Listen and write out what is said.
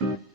Bye.